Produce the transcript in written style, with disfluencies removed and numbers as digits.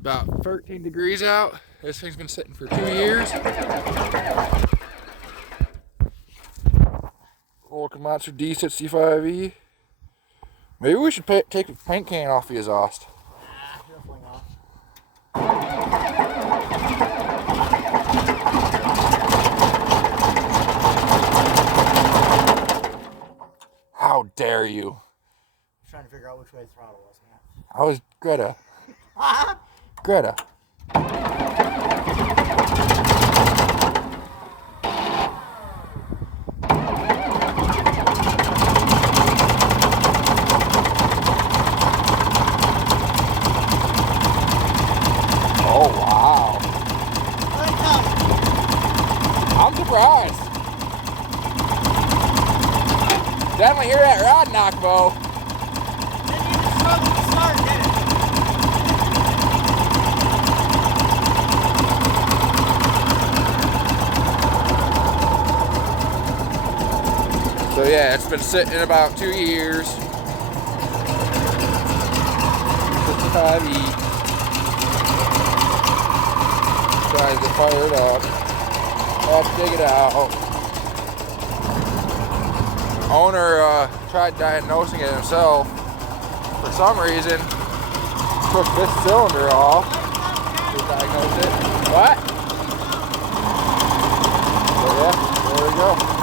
about 13 degrees out. This thing's been sitting for 2 years. Old Komatsu d65e. Maybe we should take the paint can off the exhaust. He'll fling off. How dare you? I'm trying to figure out which way the throttle was, man. I was Greta. Greta. Oh, wow. I'm surprised. Definitely hear that rod knock, Bo. Didn't even struggle to start, did it? So yeah, it's been sitting about 2 years. 65E. Trying to fire it up. Have to dig it out. Owner tried diagnosing it himself. For some reason, took this cylinder off to diagnose it. What? So yeah, there we go.